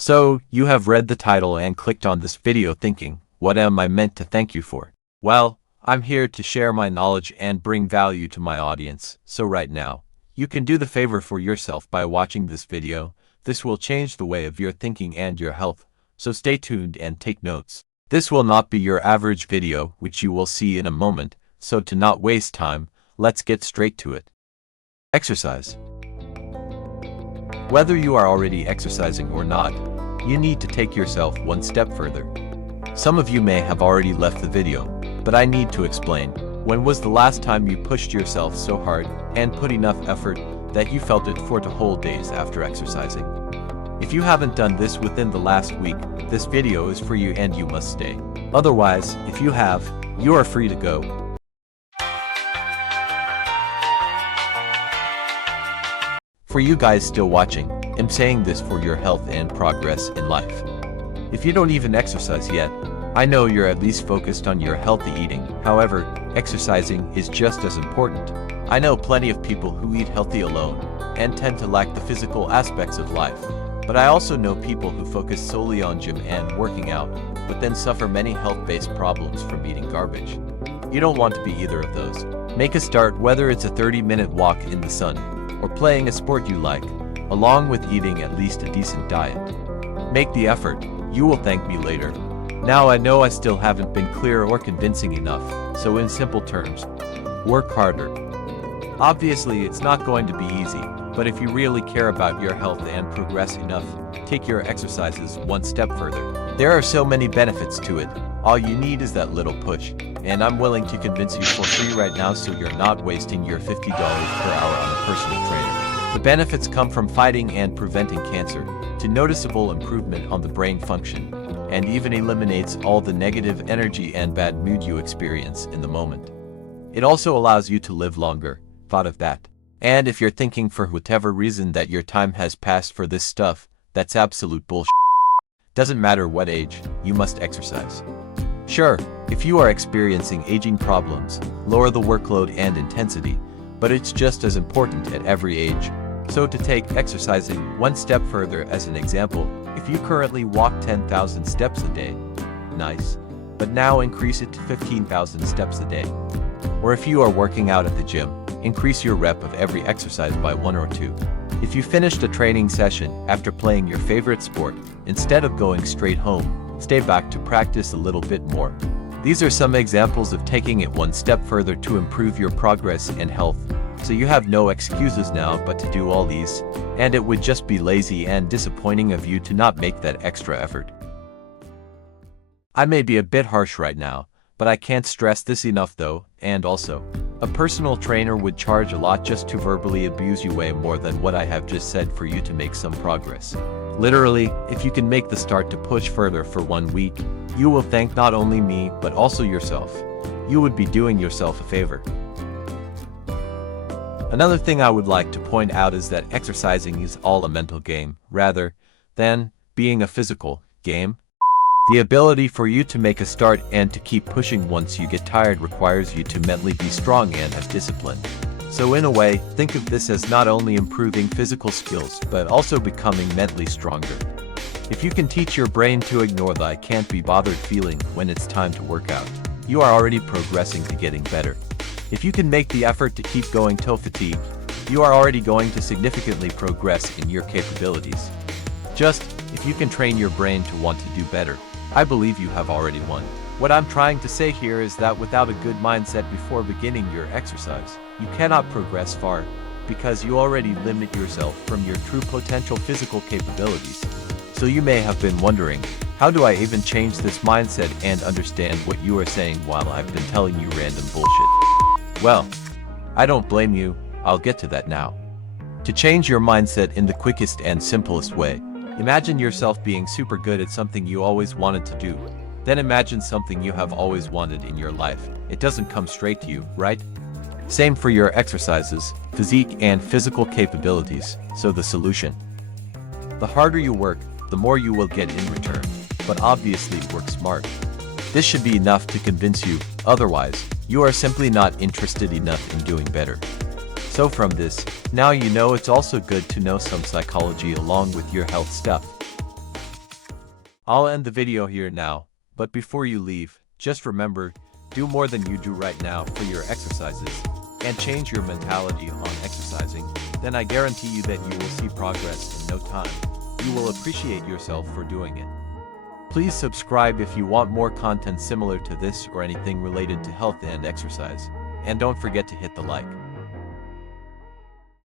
So, you have read the title and clicked on this video thinking, what am I meant to thank you for? Well, I'm here to share my knowledge and bring value to my audience, so right now, you can do the favor for yourself by watching this video. This will change the way of your thinking and your health, so stay tuned and take notes. This will not be your average video, which you will see in a moment, so to not waste time, let's get straight to it. Exercise. Whether you are already exercising or not, you need to take yourself one step further. Some of you may have already left the video, but I need to explain. When was the last time you pushed yourself so hard and put enough effort that you felt it for 2 whole days after exercising? If you haven't done this within the last week, this video is for you and you must stay. Otherwise, if you have, you are free to go. For you guys still watching, I'm saying this for your health and progress in life. If you don't even exercise yet, I know you're at least focused on your healthy eating. However, exercising is just as important. I know plenty of people who eat healthy alone and tend to lack the physical aspects of life. But I also know people who focus solely on gym and working out, but then suffer many health-based problems from eating garbage. You don't want to be either of those. Make a start, whether it's a 30-minute walk in the sun or playing a sport you like, along with eating at least a decent diet. Make the effort, you will thank me later. Now I know I still haven't been clear or convincing enough, so in simple terms, work harder. Obviously it's not going to be easy, but if you really care about your health and progress enough, take your exercises one step further. There are so many benefits to it, all you need is that little push, and I'm willing to convince you for free right now so you're not wasting your $50 per hour on a personal trainer. The benefits come from fighting and preventing cancer, to noticeable improvement on the brain function, and even eliminates all the negative energy and bad mood you experience in the moment. It also allows you to live longer, thought of that. And if you're thinking for whatever reason that your time has passed for this stuff, that's absolute bullshit. Doesn't matter what age, you must exercise. Sure, if you are experiencing aging problems, lower the workload and intensity, but it's just as important at every age. So to take exercising one step further as an example, if you currently walk 10,000 steps a day, nice, but now increase it to 15,000 steps a day. Or if you are working out at the gym, increase your rep of every exercise by 1 or 2. If you finished a training session after playing your favorite sport, instead of going straight home, stay back to practice a little bit more. These are some examples of taking it one step further to improve your progress and health, so you have no excuses now but to do all these, and it would just be lazy and disappointing of you to not make that extra effort. I may be a bit harsh right now, but I can't stress this enough though, and also, a personal trainer would charge a lot just to verbally abuse you way more than what I have just said for you to make some progress. Literally, if you can make the start to push further for 1 week, you will thank not only me but also yourself. You would be doing yourself a favor. Another thing I would like to point out is that exercising is all a mental game, rather than being a physical game. The ability for you to make a start and to keep pushing once you get tired requires you to mentally be strong and have discipline. So in a way, think of this as not only improving physical skills, but also becoming mentally stronger. If you can teach your brain to ignore the "I can't be bothered" feeling when it's time to work out, you are already progressing to getting better. If you can make the effort to keep going till fatigue, you are already going to significantly progress in your capabilities. Just, if you can train your brain to want to do better, I believe you have already won. What I'm trying to say here is that without a good mindset before beginning your exercise, you cannot progress far, because you already limit yourself from your true potential physical capabilities. So you may have been wondering, how do I even change this mindset and understand what you are saying while I've been telling you random bullshit? Well, I don't blame you, I'll get to that now. To change your mindset in the quickest and simplest way, imagine yourself being super good at something you always wanted to do. Then imagine something you have always wanted in your life. It doesn't come straight to you, right? Same for your exercises, physique and physical capabilities, so the solution. The harder you work, the more you will get in return, but obviously work smart. This should be enough to convince you, otherwise, you are simply not interested enough in doing better. So from this, now you know it's also good to know some psychology along with your health stuff. I'll end the video here now, but before you leave, just remember, do more than you do right now for your exercises, and change your mentality on exercising, then I guarantee you that you will see progress in no time. You will appreciate yourself for doing it. Please subscribe if you want more content similar to this or anything related to health and exercise, and don't forget to hit the like.